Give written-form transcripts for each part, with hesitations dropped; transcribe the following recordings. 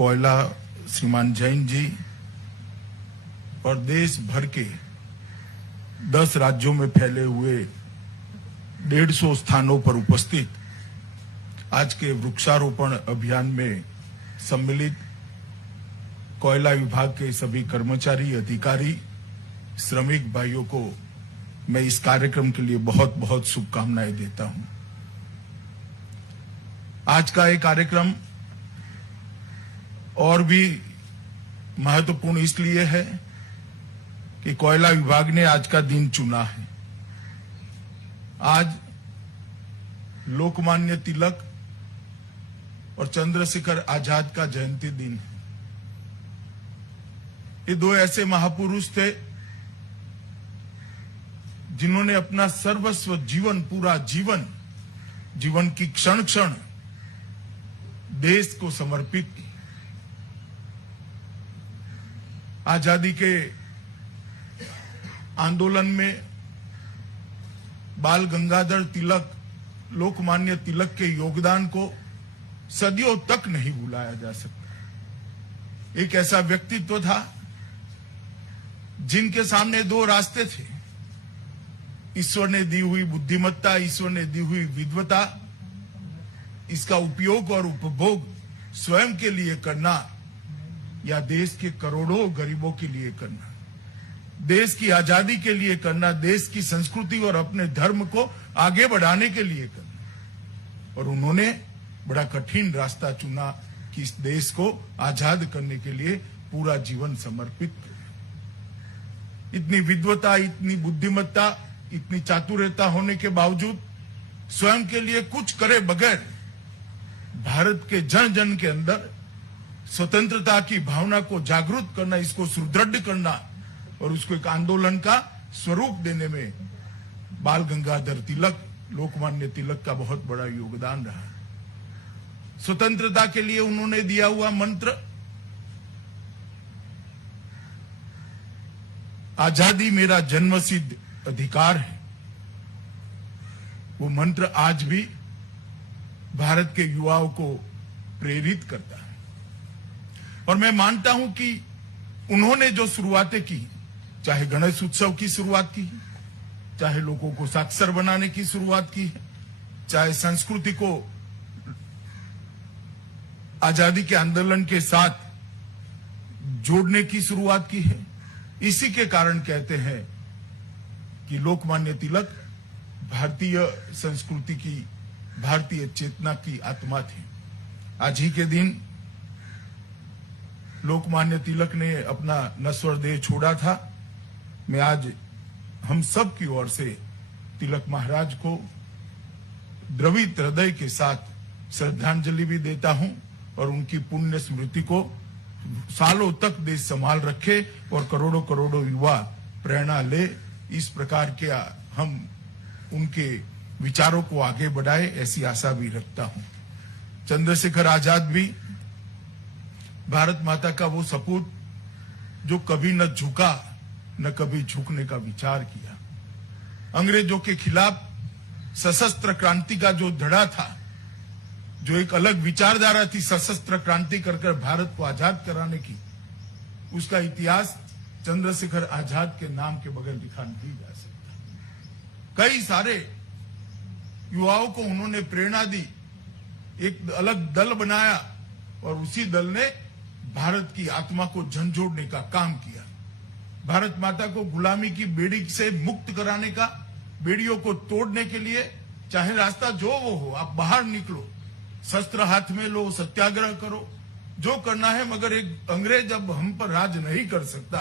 कोयला श्रीमान जैन जी और देश भर के 10 राज्यों में फैले हुए 150 स्थानों पर उपस्थित आज के वृक्षारोपण अभियान में सम्मिलित कोयला विभाग के सभी कर्मचारी, अधिकारी, श्रमिक भाइयों को मैं इस कार्यक्रम के लिए बहुत बहुत शुभकामनाएं देता हूं। आज का ये कार्यक्रम और भी महत्वपूर्ण इसलिए है कि कोयला विभाग ने आज का दिन चुना है। आज लोकमान्य तिलक और चंद्रशेखर आजाद का जयंती दिन है। ये दो ऐसे महापुरुष थे जिन्होंने अपना सर्वस्व जीवन, पूरा जीवन की क्षण क्षण देश को समर्पित की। आजादी के आंदोलन में बाल गंगाधर तिलक, लोकमान्य तिलक के योगदान को सदियों तक नहीं भुलाया जा सकता। एक ऐसा व्यक्तित्व था जिनके सामने दो रास्ते थे, ईश्वर ने दी हुई बुद्धिमत्ता, ईश्वर ने दी हुई विद्वता, इसका उपयोग और उपभोग स्वयं के लिए करना या देश के करोड़ों गरीबों के लिए करना, देश की आजादी के लिए करना, देश की संस्कृति और अपने धर्म को आगे बढ़ाने के लिए करना। और उन्होंने बड़ा कठिन रास्ता चुना कि इस देश को आजाद करने के लिए पूरा जीवन समर्पित करें। इतनी विद्वता, इतनी बुद्धिमत्ता, इतनी चातुर्यता होने के बावजूद स्वयं के लिए कुछ करे बगैर भारत के जन जन के अंदर स्वतंत्रता की भावना को जागृत करना, इसको सुदृढ़ करना और उसको एक आंदोलन का स्वरूप देने में बाल गंगाधर तिलक, लोकमान्य तिलक का बहुत बड़ा योगदान रहा। स्वतंत्रता के लिए उन्होंने दिया हुआ मंत्र, आजादी मेरा जन्मसिद्ध अधिकार है, वो मंत्र आज भी भारत के युवाओं को प्रेरित करता है। और मैं मानता हूं कि उन्होंने जो शुरुआतें की, चाहे गणेश उत्सव की शुरुआत की, चाहे लोगों को साक्षर बनाने की शुरुआत की है, चाहे संस्कृति को आजादी के आंदोलन के साथ जोड़ने की शुरुआत की है, इसी के कारण कहते हैं कि लोकमान्य तिलक भारतीय संस्कृति की, भारतीय चेतना की आत्मा थे। आज ही के दिन लोकमान्य तिलक ने अपना नश्वर देह छोड़ा था। मैं आज हम सब की ओर से तिलक महाराज को द्रवित हृदय के साथ श्रद्धांजलि भी देता हूं और उनकी पुण्य स्मृति को सालों तक देश संभाल रखे और करोड़ों करोड़ों युवा प्रेरणा ले, इस प्रकार के हम उनके विचारों को आगे बढ़ाए, ऐसी आशा भी रखता हूं। चंद्रशेखर आजाद भी भारत माता का वो सपूत जो कभी न झुका न कभी झुकने का विचार किया। अंग्रेजों के खिलाफ सशस्त्र क्रांति का जो धड़ा था, जो एक अलग विचारधारा थी सशस्त्र क्रांति कर भारत को आजाद कराने की, उसका इतिहास चंद्रशेखर आजाद के नाम के बगैर लिखा नहीं जा सकता। कई सारे युवाओं को उन्होंने प्रेरणा दी, एक अलग दल बनाया और उसी दल ने भारत की आत्मा को झंझोड़ने का काम किया। भारत माता को गुलामी की बेड़ी से मुक्त कराने का, बेड़ियों को तोड़ने के लिए चाहे रास्ता जो वो हो, आप बाहर निकलो, शस्त्र हाथ में लो, सत्याग्रह करो, जो करना है, मगर एक अंग्रेज अब हम पर राज नहीं कर सकता,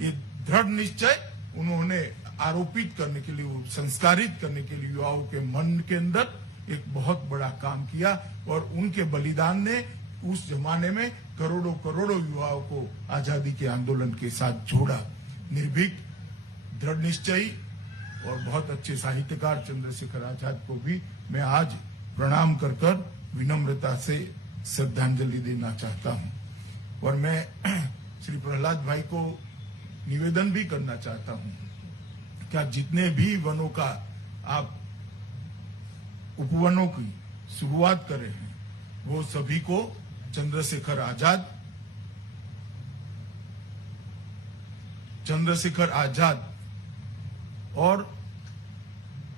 ये दृढ़ निश्चय उन्होंने आरोपित करने के लिए, संस्कारित करने के लिए युवाओं के मन के अंदर एक बहुत बड़ा काम किया। और उनके बलिदान ने उस जमाने में करोड़ों करोड़ों युवाओं को आजादी के आंदोलन के साथ जोड़ा। निर्भीक, दृढ़ निश्चयी और बहुत अच्छे साहित्यकार चंद्रशेखर आजाद को भी मैं आज प्रणाम कर विनम्रता से श्रद्धांजलि देना चाहता हूं। और मैं श्री प्रहलाद भाई को निवेदन भी करना चाहता हूं कि आप जितने भी वनों का आप उपवनों की शुरुआत कर रहे हैं, वो सभी को चंद्रशेखर आजाद और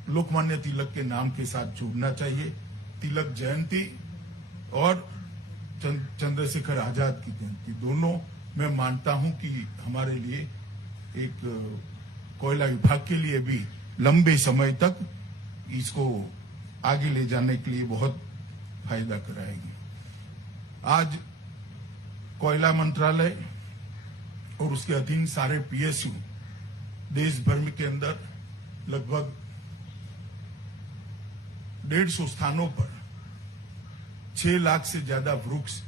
लोकमान्य तिलक के नाम के साथ जोड़ना चाहिए। तिलक जयंती और चंद्रशेखर आजाद की जयंती दोनों मैं मानता हूं कि हमारे लिए एक कोयला विभाग के लिए भी लंबे समय तक इसको आगे ले जाने के लिए बहुत फायदा कराएगी। आज कोयला मंत्रालय और उसके अधीन सारे पीएसयू देश भर में के अंदर लगभग 150 स्थानों पर 6 लाख से ज्यादा वृक्ष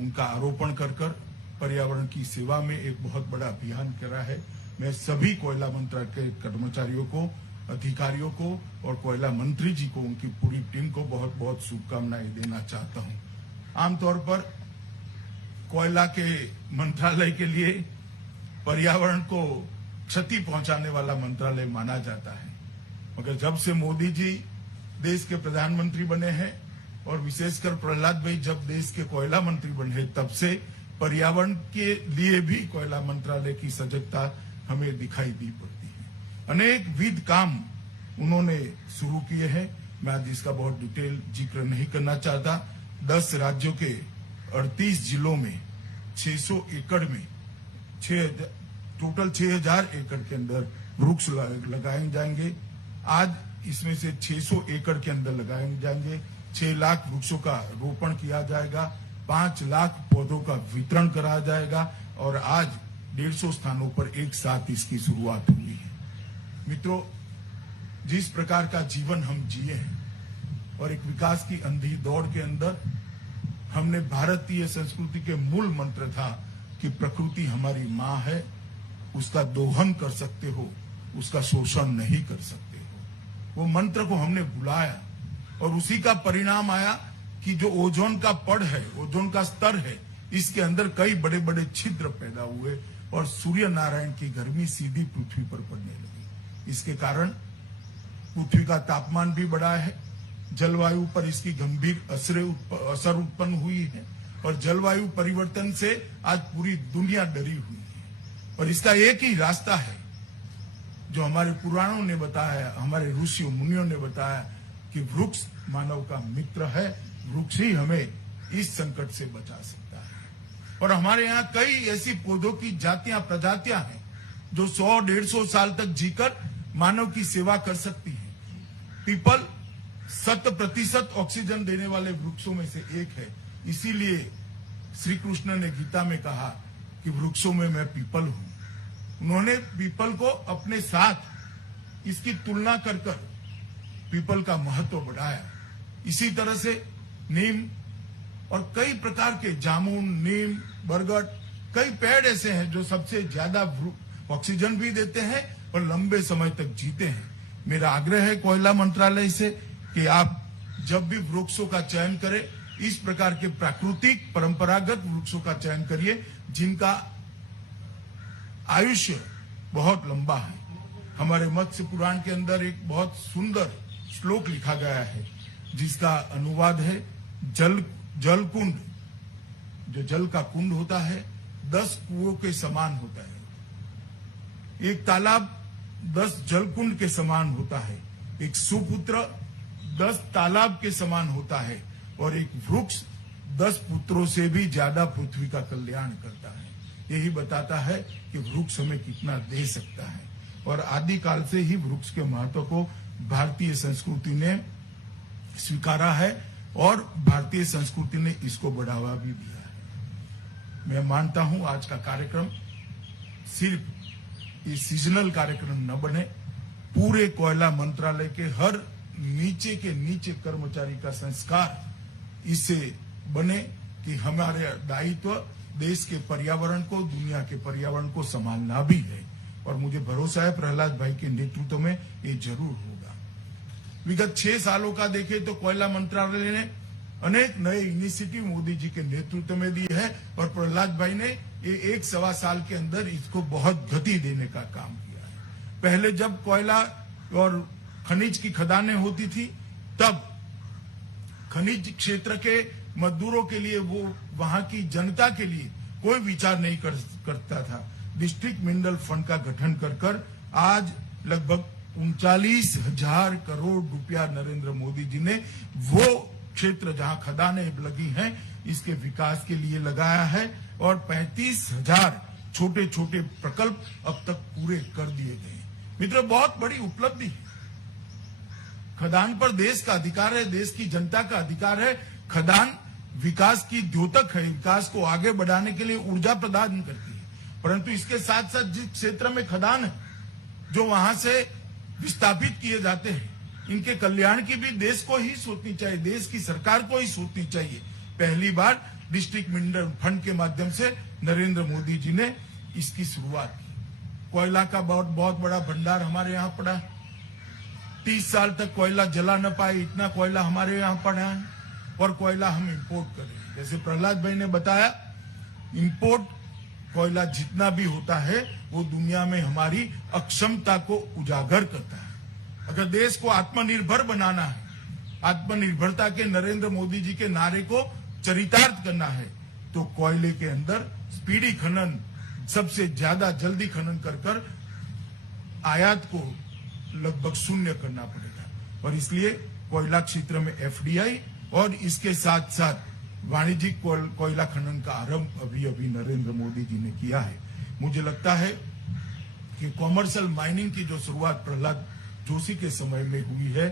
उनका आरोपण कर पर्यावरण की सेवा में एक बहुत बड़ा अभियान करा है। मैं सभी कोयला मंत्रालय के कर्मचारियों को, अधिकारियों को और कोयला मंत्री जी को, उनकी पूरी टीम को बहुत बहुत शुभकामनाएं देना चाहता हूं। आमतौर पर कोयला के मंत्रालय के लिए पर्यावरण को क्षति पहुंचाने वाला मंत्रालय माना जाता है, मगर जब से मोदी जी देश के प्रधानमंत्री बने हैं और विशेषकर प्रहलाद भाई जब देश के कोयला मंत्री बने, तब से पर्यावरण के लिए भी कोयला मंत्रालय की सजगता हमें दिखाई दी पड़ती है। अनेक विध काम उन्होंने शुरू किए हैं। मैं आज इसका बहुत डिटेल जिक्र नहीं करना चाहता। 10 राज्यों के 38 जिलों में 600 एकड़ में टोटल 6000 एकड़ के अंदर वृक्ष लगाए जाएंगे। आज इसमें से 600 एकड़ के अंदर लगाए जाएंगे। 6 लाख वृक्षों का रोपण किया जाएगा, 5 लाख पौधों का वितरण करा जाएगा और आज 150 स्थानों पर एक साथ इसकी शुरुआत हुई है। मित्रों, जिस प्रकार का जीवन हम जिए हैं और एक विकास की अंधी दौड़ के अंदर हमने भारतीय संस्कृति के मूल मंत्र था कि प्रकृति हमारी माँ है, उसका दोहन कर सकते हो, उसका शोषण नहीं कर सकते हो। वो मंत्र को हमने भुलाया और उसी का परिणाम आया कि जो ओजोन का पड़ है, ओजोन का स्तर है, इसके अंदर कई बड़े बड़े छिद्र पैदा हुए और सूर्य नारायण की गर्मी सीधी पृथ्वी पर पड़ने लगी। इसके कारण पृथ्वी का तापमान भी बढ़ा है, जलवायु पर इसकी गंभीर असर उत्पन्न हुई है और जलवायु परिवर्तन से आज पूरी दुनिया डरी हुई है। और इसका एक ही रास्ता है जो हमारे पुराणों ने बताया, हमारे ऋषियों मुनियों ने बताया कि वृक्ष मानव का मित्र है, वृक्ष ही हमें इस संकट से बचा सकता है। और हमारे यहाँ कई ऐसी पौधों की जातियां, प्रजातियां हैं जो 100-150 साल तक जीकर मानव की सेवा कर सकती हैं। पीपल 100% ऑक्सीजन देने वाले वृक्षों में से एक है। इसीलिए श्री कृष्ण ने गीता में कहा कि वृक्षों में मैं पीपल हूं। उन्होंने पीपल को अपने साथ इसकी तुलना कर पीपल का महत्व बढ़ाया। इसी तरह से नीम और कई प्रकार के जामुन, नीम, बरगद, कई पेड़ ऐसे हैं जो सबसे ज्यादा ऑक्सीजन भी देते हैं और लंबे समय तक जीते हैं। मेरा आग्रह है कोयला मंत्रालय से कि आप जब भी वृक्षों का चयन करें, इस प्रकार के प्राकृतिक परंपरागत वृक्षों का चयन करिए जिनका आयुष्य बहुत लंबा है। हमारे मत्स्य पुराण के अंदर एक बहुत सुंदर श्लोक लिखा गया है जिसका अनुवाद है, जल कुंड, जो जल का कुंड होता है 10 कुओं के समान होता है। एक तालाब 10 जल कुंड के समान होता है। एक सुपुत्र 10 तालाब के समान होता है और एक वृक्ष 10 पुत्रों से भी ज्यादा पृथ्वी का कल्याण करता है। यही बताता है कि वृक्ष हमें कितना दे सकता है। और आदिकाल से ही वृक्ष के महत्व को भारतीय संस्कृति ने स्वीकारा है और भारतीय संस्कृति ने इसको बढ़ावा भी दिया है। मैं मानता हूं आज का कार्यक्रम सिर्फ ये सीजनल कार्यक्रम न बने, पूरे कोयला मंत्रालय के हर नीचे के नीचे कर्मचारी का संस्कार इससे बने कि हमारे दायित्व देश के पर्यावरण को, दुनिया के पर्यावरण को संभालना भी है। और मुझे भरोसा है प्रहलाद भाई के नेतृत्व में ये जरूर होगा। विगत 6 सालों का देखें तो कोयला मंत्रालय ने अनेक नए इनिशिएटिव मोदी जी के नेतृत्व में दिए है और प्रहलाद भाई ने ये 1-1.25 साल के अंदर इसको बहुत गति देने का काम किया है। पहले जब कोयला और खनिज की खदानें होती थी, तब खनिज क्षेत्र के मजदूरों के लिए, वो वहां की जनता के लिए कोई विचार नहीं करता था। डिस्ट्रिक्ट मिनरल फंड का गठन कर आज लगभग 39,000 करोड़ रुपया नरेंद्र मोदी जी ने वो क्षेत्र जहां खदानें लगी हैं इसके विकास के लिए लगाया है और 35,000 छोटे छोटे प्रकल्प अब तक पूरे कर दिए गए। मित्रों, बहुत बड़ी उपलब्धि है। खदान पर देश का अधिकार है, देश की जनता का अधिकार है। खदान विकास की द्योतक है, विकास को आगे बढ़ाने के लिए ऊर्जा प्रदान करती है, परंतु इसके साथ साथ जिस क्षेत्र में खदान है, जो वहां से विस्थापित किए जाते हैं, इनके कल्याण की भी देश को ही सोचनी चाहिए, देश की सरकार को ही सोचनी चाहिए। पहली बार डिस्ट्रिक्ट मिनरल फंड के माध्यम से नरेंद्र मोदी जी ने इसकी शुरुआत की। कोयला का बहुत बड़ा भंडार हमारे यहाँ पड़ा, 30 साल तक कोयला जला न पाए, इतना कोयला हमारे यहाँ पड़ा है और कोयला हम इंपोर्ट करें। जैसे प्रहलाद भाई ने बताया, इंपोर्ट कोयला जितना भी होता है वो दुनिया में हमारी अक्षमता को उजागर करता है। अगर देश को आत्मनिर्भर बनाना है, आत्मनिर्भरता के नरेंद्र मोदी जी के नारे को चरितार्थ करना है, तो कोयले के अंदर स्पीडी खनन, सबसे ज्यादा जल्दी खनन कर आयात को लगभग शून्य करना पड़ेगा। और इसलिए कोयला क्षेत्र में एफडीआई और इसके साथ साथ वाणिज्यिक कोयला खनन का आरंभ अभी नरेंद्र मोदी जी ने किया है। मुझे लगता है कि कॉमर्शियल माइनिंग की जो शुरुआत प्रहलाद जोशी के समय में हुई है,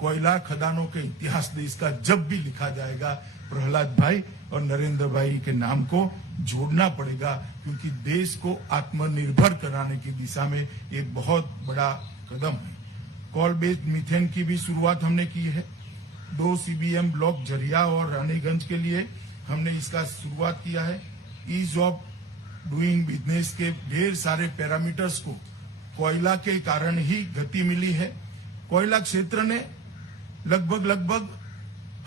कोयला खदानों के इतिहास देश का जब भी लिखा जाएगा, प्रहलाद भाई और नरेंद्र भाई के नाम को जोड़ना पड़ेगा, क्योंकि देश को आत्मनिर्भर कराने की दिशा में एक बहुत बड़ा कदम है। कोल बेस्ड मीथेन की भी शुरुआत हमने की है। 2 CBM ब्लॉक झरिया और रानीगंज के लिए हमने इसका शुरुआत किया है। ईज ऑफ डूइंग बिजनेस के ढेर सारे पैरामीटर्स को कोयला के कारण ही गति मिली है। कोयला क्षेत्र ने लगभग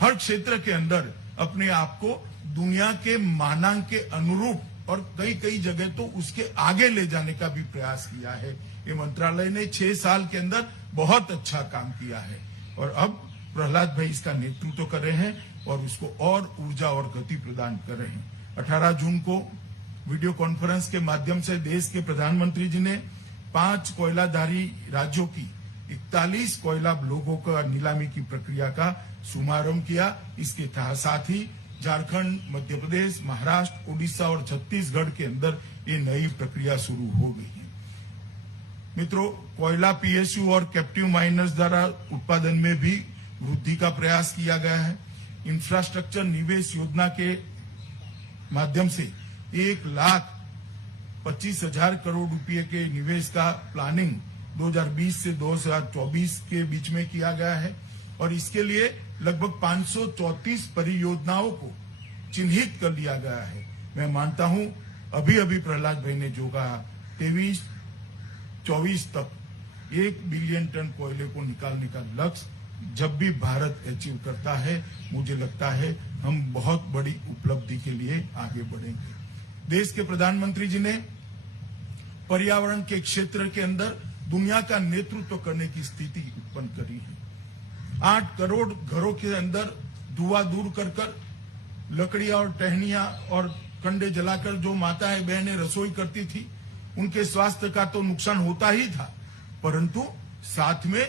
हर क्षेत्र के अंदर अपने आप को दुनिया के मानक के अनुरूप और कई जगह तो उसके आगे ले जाने का भी प्रयास किया है। ये मंत्रालय ने 6 साल के अंदर बहुत अच्छा काम किया है और अब प्रहलाद भाई इसका नेतृत्व कर रहे हैं और उसको और ऊर्जा और गति प्रदान कर रहे हैं। 18 जून को वीडियो कॉन्फ्रेंस के माध्यम से देश के प्रधानमंत्री जी ने 5 कोयलाधारी राज्यों की 41 कोयला ब्लॉकों का नीलामी की प्रक्रिया का शुभारंभ किया। इसके साथ ही झारखंड, मध्य प्रदेश, महाराष्ट्र, उड़ीसा और छत्तीसगढ़ के अंदर ये नई प्रक्रिया शुरू हो गई है। मित्रों, कोयला PSU और कैप्टिव माइनर्स द्वारा उत्पादन में भी वृद्धि का प्रयास किया गया है। इंफ्रास्ट्रक्चर निवेश योजना के माध्यम से 1,25,000 करोड़ रुपए के निवेश का प्लानिंग 2020 से 2024 के बीच में किया गया है और इसके लिए लगभग 534 परियोजनाओं को चिन्हित कर लिया गया है। मैं मानता हूं अभी प्रहलाद भाई ने जो कहा, 23-24 तक 1 बिलियन टन कोयले को निकालने का लक्ष्य जब भी भारत अचीव करता है, मुझे लगता है हम बहुत बड़ी उपलब्धि के लिए आगे बढ़ेंगे। देश के प्रधानमंत्री जी ने पर्यावरण के क्षेत्र के अंदर दुनिया का नेतृत्व करने की स्थिति उत्पन्न करी है। 8 करोड़ घरों के अंदर धुआं दूर कर लकड़ियां और टहनियां और कंडे जलाकर जो माताएं बहनें रसोई करती थी, उनके स्वास्थ्य का तो नुकसान होता ही था, परंतु साथ में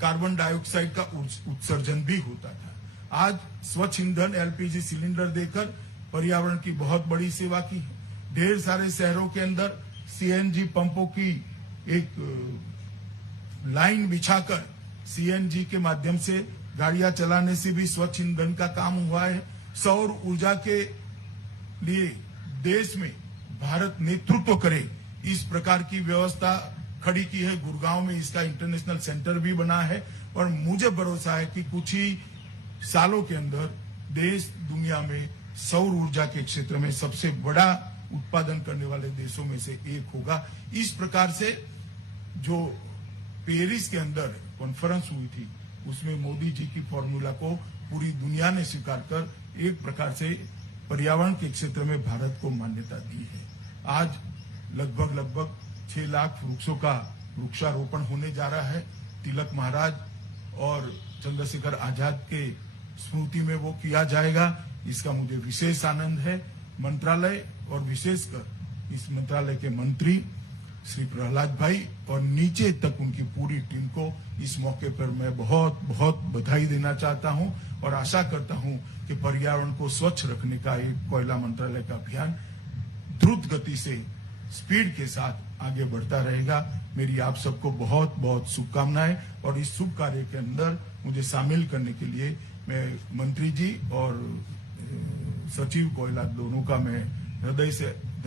कार्बन डाइऑक्साइड का उत्सर्जन भी होता था। आज स्वच्छ ईंधन LPG सिलेंडर देकर पर्यावरण की बहुत बड़ी सेवा की है। ढेर सारे शहरों के अंदर CNG पंपों की एक लाइन बिछाकर CNG के माध्यम से गाड़ियां चलाने से भी स्वच्छ ईंधन का काम हुआ है। सौर ऊर्जा के लिए देश में भारत नेतृत्व करे, इस प्रकार की व्यवस्था खड़ी की है। गुड़गांव में इसका इंटरनेशनल सेंटर भी बना है और मुझे भरोसा है कि कुछ ही सालों के अंदर देश दुनिया में सौर ऊर्जा के क्षेत्र में सबसे बड़ा उत्पादन करने वाले देशों में से एक होगा। इस प्रकार से जो पेरिस के अंदर कॉन्फ्रेंस हुई थी, उसमें मोदी जी की फॉर्मूला को पूरी दुनिया ने स्वीकार कर एक प्रकार से पर्यावरण के क्षेत्र में भारत को मान्यता दी है। आज लगभग 6 लाख वृक्षों का वृक्षारोपण होने जा रहा है। तिलक महाराज और चंद्रशेखर आजाद के स्मृति में वो किया जाएगा। इसका मुझे विशेष आनंद है। मंत्रालय और विशेषकर इस मंत्रालय के मंत्री श्री प्रहलाद भाई और नीचे तक उनकी पूरी टीम को इस मौके पर मैं बहुत बहुत बधाई देना चाहता हूं और आशा करता हूं कि पर्यावरण को स्वच्छ रखने का एक कोयला मंत्रालय का अभियान द्रुत गति से स्पीड के साथ आगे बढ़ता रहेगा। मेरी आप सबको बहुत बहुत शुभकामनाएं और इस शुभ कार्य के अंदर मुझे शामिल करने के लिए मैं मंत्री जी और सचिव कोयला दोनों का मैं हृदय से